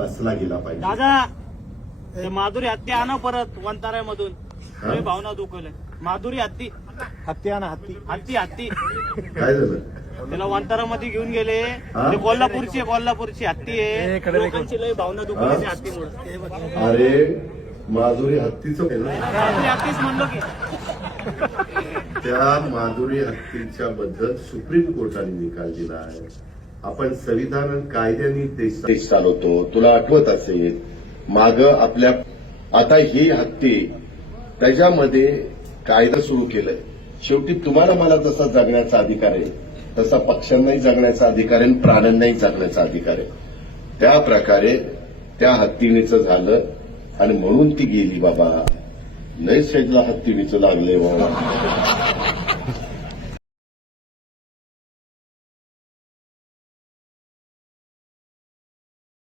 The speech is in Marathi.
बसला गेला पाहिजे. दादा ते माधुरी हत्ती आणा परत वंताऱ्यामधून. लय भावना दुखवल्या. माधुरी हत्ती हत्ती आणा हत्ती. हत्ती हत्ती काय झालं? त्याला वंतारामध्ये घेऊन गेले. ते कोल्हापूरची हत्ती आहे. लोकांची लय भावना दुखवली त्या हत्तीमुळे. अरे माधुरी हत्तीचं माधुरी हत्तीच म्हणलो की. त्या माधुरी हत्तीच्या बद्दल सुप्रीम कोर्टाने निकाल दिला आहे. आपण संविधान आणि कायद्याने देश चालवतो. तुला आठवत असेल माग आपल्या आता ही हत्ती त्याच्यामध्ये कायदा सुरू केलाय. शेवटी तुम्हाला मला जसा जगण्याचा अधिकार आहे तसा पक्ष्यांनाही जगण्याचा अधिकार आहे आणि प्राण्यांनाही जगण्याचा अधिकार आहे. त्या प्रकारे त्या हत्तीनेच झालं आणि म्हणून ती गेली. बाबा लय शेजला हत्तीनेच लागले बाबा.